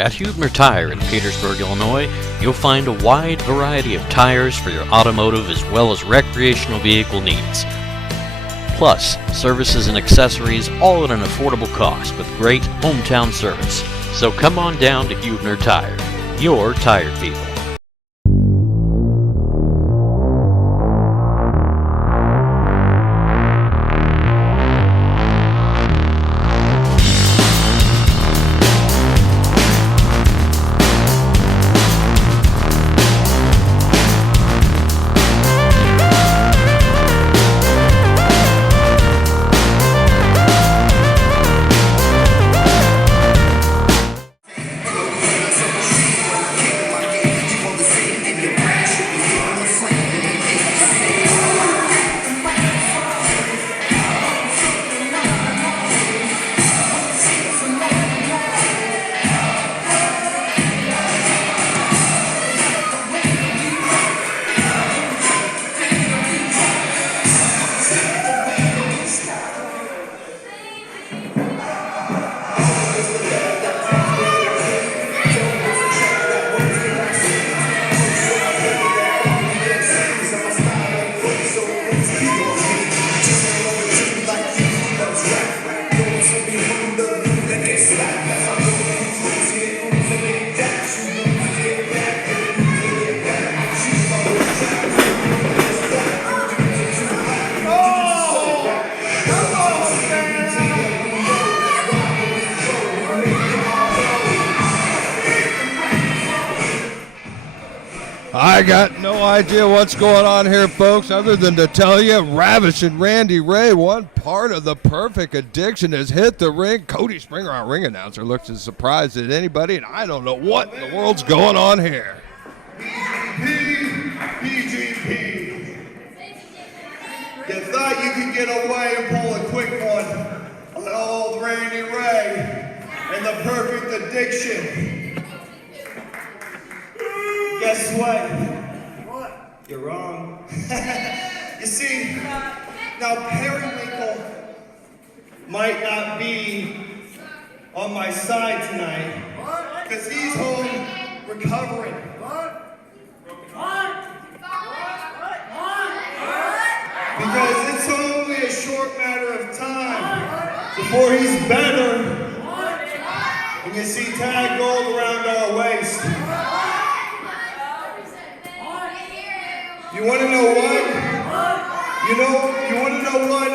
At Huebner Tire in Petersburg, Illinois, you'll find a wide variety of tires for your automotive as well as recreational vehicle needs. Plus, services and accessories all at an affordable cost with great hometown service. So come on down to Huebner Tire, your tire people. I got no idea what's going on here, folks, other than to tell you Ravishing Randy Ray, one part of the Perfect Addiction, has hit the ring. Cody Springer, our ring announcer, looks as surprised as anybody, and I don't know what in the world's going on here. BGP. You thought you could get away and pull a quick one on old Randy Ray and the Perfect Addiction. Guess what? What? You're wrong. You see, now Periwinkle might not be on my side tonight because he's home recovering. Because it's only a short matter of time before he's better. And you see tag gold around our waist. You want to know what? You want to know what?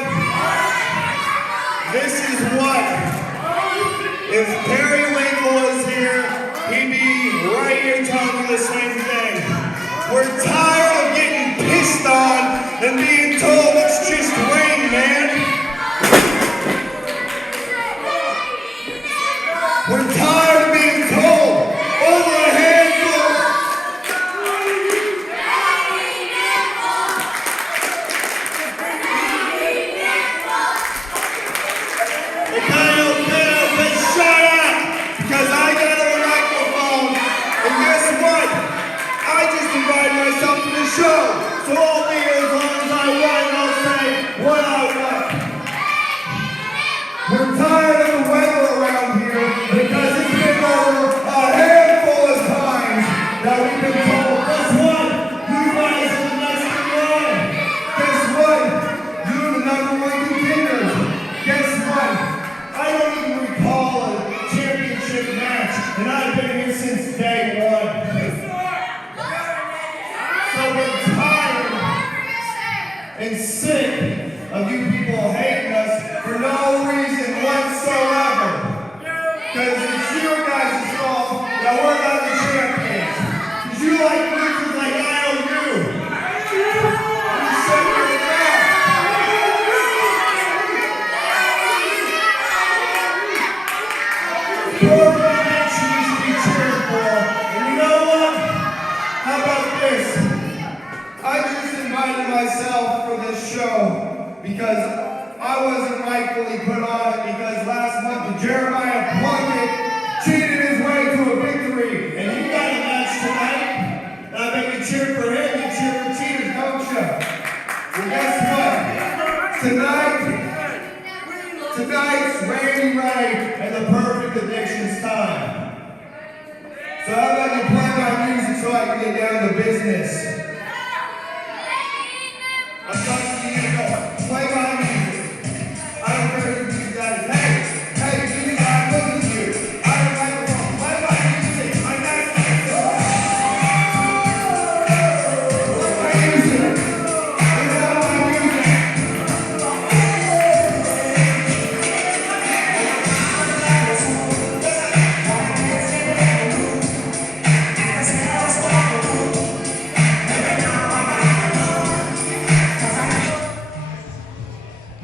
This is what. If Periwinkle was here, he'd be right here telling me the same thing. We're tired of getting pissed on and being told it's just rain, man. We're tired of being told over a handful. Show, so I'll be here as long as I want, and I'll say what I want. We're tired of the weather around here because it's been over a handful of times that we've been told, guess what? You guys are the next in line. Guess what? You're the #1 contenders. Guess what? I don't even recall a championship match, and I've been here since day one. And sick of you people hating us for no reason whatsoever. Because it's your guys' fault that we're not the champions. Because you like losers like I owe you. You shut your mouth. Your reaction you should be cheered for. And you know what? How about this? I just invited myself for this show because I wasn't rightfully put on it because last month Jeremiah Plunkett cheated his way to a victory and he got a match tonight. And I bet you cheer for him, you cheer for cheaters, don't you? Well, guess what? Tonight's Randy Ray and the Perfect Addiction's time. So how about you play my music so I can get down to business? I'm talking to you. Play my music. I don't care who these guys. Hey, these guys, look at you. I don't like it. Play my music. I'm not play my music. It's not my music.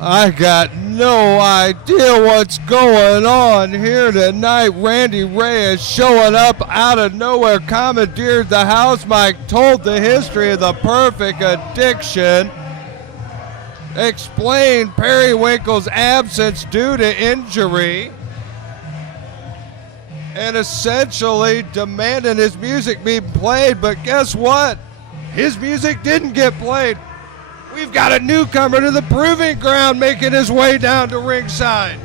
I got no idea what's going on here tonight. Randy Ray is showing up out of nowhere, commandeered the house mic, told the history of the perfect addiction, explained Periwinkle's absence due to injury, and essentially demanding his music be played. But guess what? His music didn't get played. We've got a newcomer to the proving ground making his way down to ringside.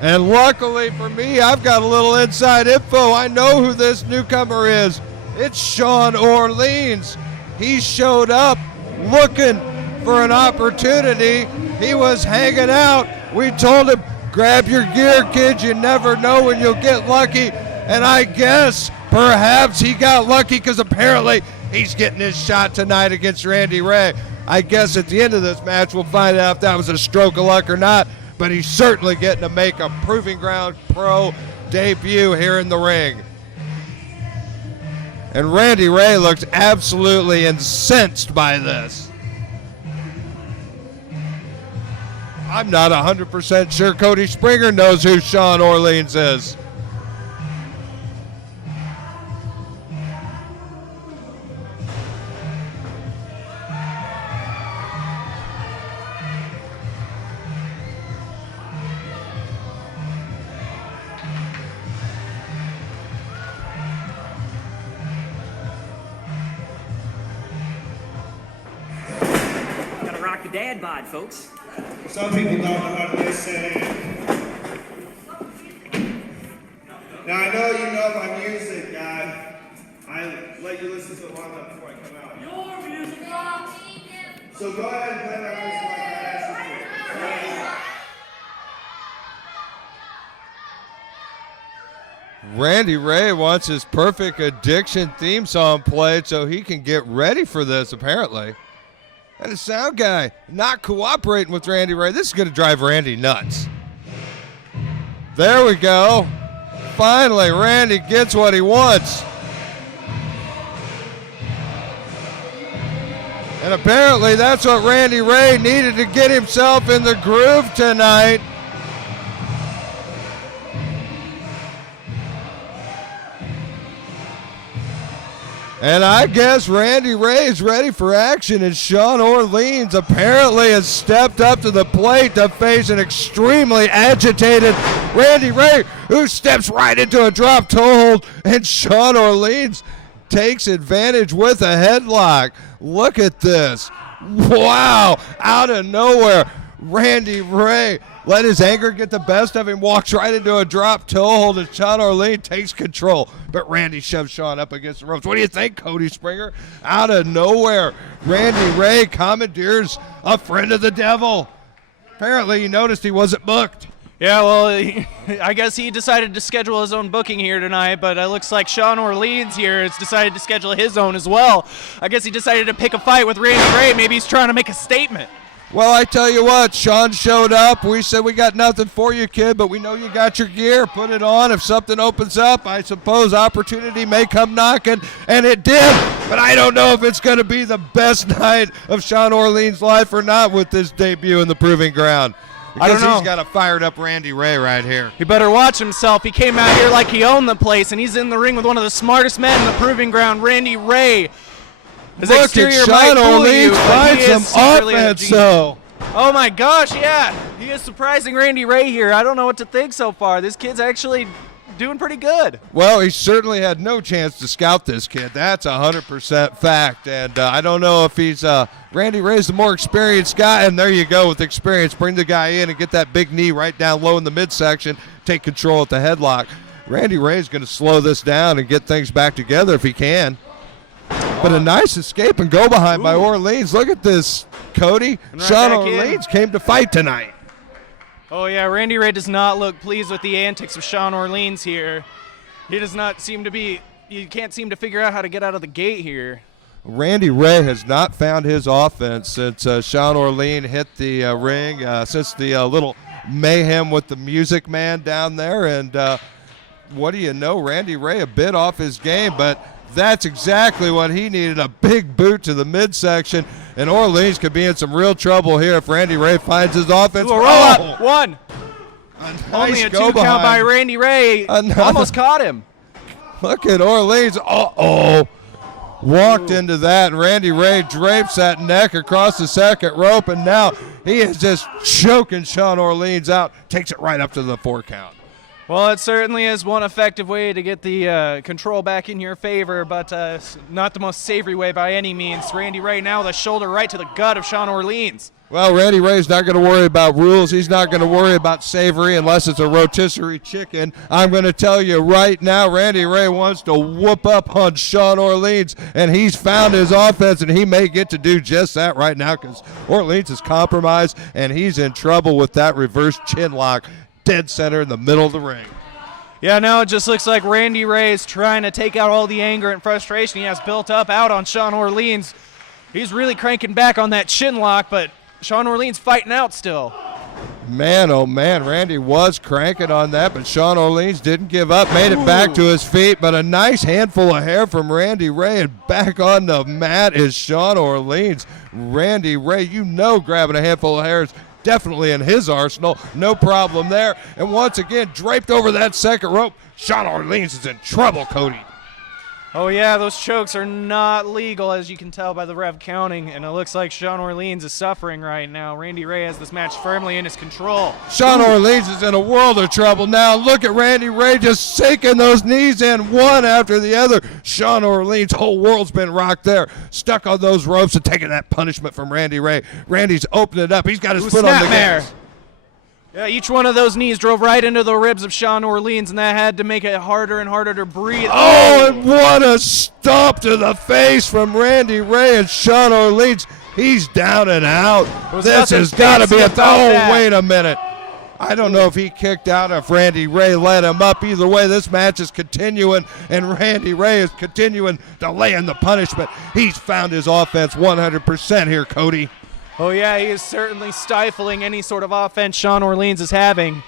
And luckily for me, I've got a little inside info. I know who this newcomer is. It's Sean Orleans. He showed up looking for an opportunity. He was hanging out. We told him, grab your gear, kids. You never know when you'll get lucky. And I guess perhaps he got lucky because apparently he's getting his shot tonight against Randy Ray. I guess at the end of this match we'll find out if that was a stroke of luck or not, but he's certainly getting to make a Proving Ground Pro debut here in the ring. And Randy Ray looks absolutely incensed by this. I'm not 100% sure Cody Springer knows who Sean Orleans is. Dad bod, folks. Some people don't know how to listen. Now I know you know my music, guy. I let you listen to it long enough before I come out. Your music rocks. So go ahead and play my music like I asked you to. Randy Ray wants his Perfect Addiction theme song played so he can get ready for this, apparently. And the sound guy not cooperating with Randy Ray. This is going to drive Randy nuts. There we go. Finally, Randy gets what he wants. And apparently that's what Randy Ray needed to get himself in the groove tonight. And I guess Randy Ray is ready for action, and Sean Orleans apparently has stepped up to the plate to face an extremely agitated Randy Ray, who steps right into a drop toe hold, and Sean Orleans takes advantage with a headlock. Look at this. Wow, out of nowhere, Randy Ray let his anger get the best of him, walks right into a drop toe hold, and Sean Orleans takes control. But Randy shoves Sean up against the ropes. What do you think, Cody Springer? Out of nowhere, Randy Ray commandeers a friend of the devil. Apparently, you noticed he wasn't booked. Yeah, well, I guess he decided to schedule his own booking here tonight, but it looks like Sean Orleans here has decided to schedule his own as well. I guess he decided to pick a fight with Randy Ray. Maybe he's trying to make a statement. Well, I tell you what, Sean showed up. We said we got nothing for you, kid, but we know you got your gear. Put it on. If something opens up, I suppose opportunity may come knocking, and it did. But I don't know if it's going to be the best night of Sean Orleans' life or not with this debut in the Proving Ground. I don't know. He's got a fired up Randy Ray right here. He better watch himself. He came out here like he owned the place, and he's in the ring with one of the smartest men in the Proving Ground, Randy Ray. His Look exterior at might Sean fool Orleans you, but find he some is secretly a offense, genius. though. Oh my gosh, yeah. He is surprising Randy Ray here. I don't know what to think so far. This kid's actually doing pretty good. Well, he certainly had no chance to scout this kid. That's 100% fact. And I don't know if he's Randy Ray's the more experienced guy. And there you go with experience. Bring the guy in and get that big knee right down low in the midsection. Take control at the headlock. Randy Ray's going to slow this down and get things back together if he can. But a nice escape and go behind by Orleans. Look at this, Cody. Right Sean back in. Orleans came to fight tonight. Oh, yeah, Randy Ray does not look pleased with the antics of Sean Orleans here. He does not seem to be, you can't seem to figure out how to get out of the gate here. Randy Ray has not found his offense since Sean Orleans hit the ring, since the little mayhem with the Music Man down there. And what do you know, Randy Ray a bit off his game, but that's exactly what he needed, a big boot to the midsection. And Orleans could be in some real trouble here if Randy Ray finds his offense. Ooh, a roll up. One. Nice Only a go 2 count by behind. Randy Ray. Another. Almost caught him. Look at Orleans. Uh-oh. Walked into that, and Randy Ray drapes that neck across the second rope, and now he is just choking Sean Orleans out. Takes it right up to the 4 count. Well, it certainly is one effective way to get the control back in your favor, but not the most savory way by any means. Randy Ray now with a shoulder right to the gut of Sean Orleans. Well, Randy Ray's not going to worry about rules. He's not going to worry about savory unless it's a rotisserie chicken. I'm going to tell you right now, Randy Ray wants to whoop up on Sean Orleans, and he's found his offense, and he may get to do just that right now because Orleans is compromised, and he's in trouble with that reverse chin lock dead center in the middle of the ring. Yeah, now it just looks like Randy Ray is trying to take out all the anger and frustration he has built up out on Sean Orleans. He's really cranking back on that chin lock, but Sean Orleans fighting out still. Man, oh man, Randy was cranking on that, but Sean Orleans didn't give up, made it back to his feet, but a nice handful of hair from Randy Ray, and back on the mat is Sean Orleans. Randy Ray, you know, grabbing a handful of hair is definitely in his arsenal, no problem there. And once again, draped over that second rope, Sean Orleans is in trouble, Cody. Oh yeah, those chokes are not legal, as you can tell by the ref counting, and it looks like Sean Orleans is suffering right now. Randy Ray has this match firmly in his control. Sean Orleans is in a world of trouble now. Look at Randy Ray just sinking those knees in one after the other. Sean Orleans' whole world's been rocked there, stuck on those ropes and taking that punishment from Randy Ray. Randy's opening it up. He's got his foot on the gas. Yeah, each one of those knees drove right into the ribs of Sean Orleans, and that had to make it harder and harder to breathe. Oh, and what a stomp to the face from Randy Ray, and Sean Orleans, he's down and out. This has got to be a oh, wait a minute. I don't know if he kicked out or if Randy Ray let him up. Either way, this match is continuing, and Randy Ray is continuing to lay in the punishment. He's found his offense 100% here, Cody. Oh, yeah, he is certainly stifling any sort of offense Sean Orleans is having.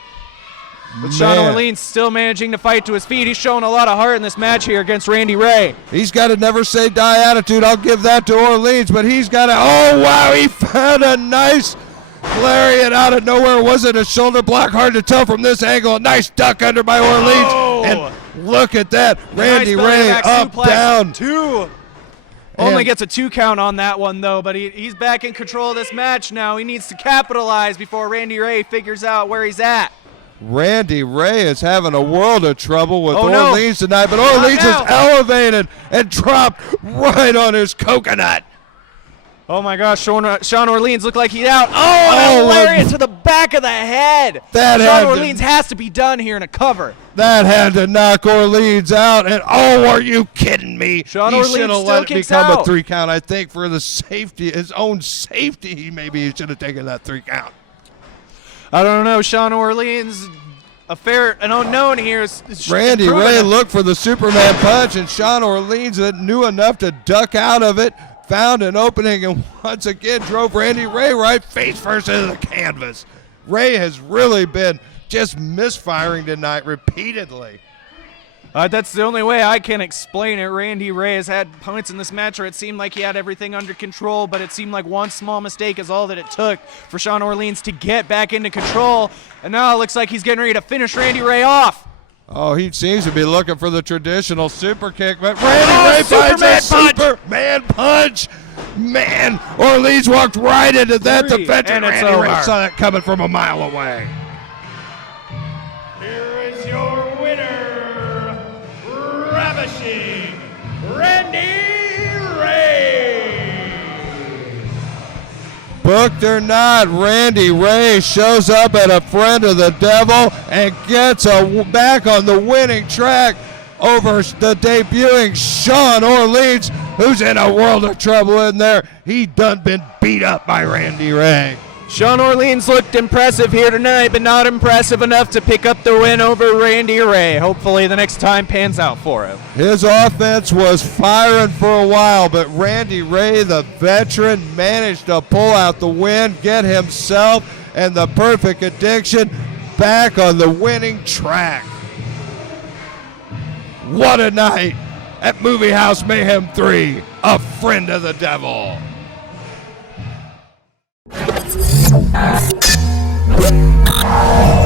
But Sean Orleans still managing to fight to his feet. He's showing a lot of heart in this match here against Randy Ray. He's got a never say die attitude. I'll give that to Orleans, but he's got a, oh, wow, he found a nice lariat out of nowhere. Was it a shoulder block? Hard to tell from this angle. A nice duck under by Orleans. Oh. And look at that. Randy Ray up, down. 2. Only gets a 2 count on that one, though, but he's back in control of this match now. He needs to capitalize before Randy Ray figures out where he's at. Randy Ray is having a world of trouble with Orleans tonight, but Orleans is elevated and dropped right on his coconut. Oh, my gosh, Sean Orleans looked like he's out. Oh, and a lariat to the back of the head. Sean Orleans has to be done here in a cover. That had to knock Orleans out, and oh, are you kidding me? Sean He Orleans should have still let it kicks become out. a 3 count, I think, for the safety, his own safety. Maybe he should have taken that 3 count. I don't know. Sean Orleans, an unknown here. Randy Ray looked for the Superman punch, and Sean Orleans knew enough to duck out of it, found an opening, and once again drove Randy Ray right face first into the canvas. Ray has really been just misfiring tonight repeatedly. That's the only way I can explain it. Randy Ray has had points in this match where it seemed like he had everything under control, but it seemed like one small mistake is all that it took for Sean Orleans to get back into control. And now it looks like he's getting ready to finish Randy Ray off. Oh, he seems to be looking for the traditional super kick, but Randy Ray finds a Superman punch. Man, Orleans walked right into that defense, and Randy Ray saw that coming from a mile away. Here is your winner, Ravishing, Randy Ray. Booked or not, Randy Ray shows up at a friend of the devil and gets back on the winning track over the debuting Sean Orleans, who's in a world of trouble in there. He done been beat up by Randy Ray. Sean Orleans looked impressive here tonight, but not impressive enough to pick up the win over Randy Ray. Hopefully the next time pans out for him. His offense was firing for a while, but Randy Ray, the veteran, managed to pull out the win, get himself and the Perfect Addiction back on the winning track. What a night at Movie House Mayhem 3, a friend of the devil. Ah!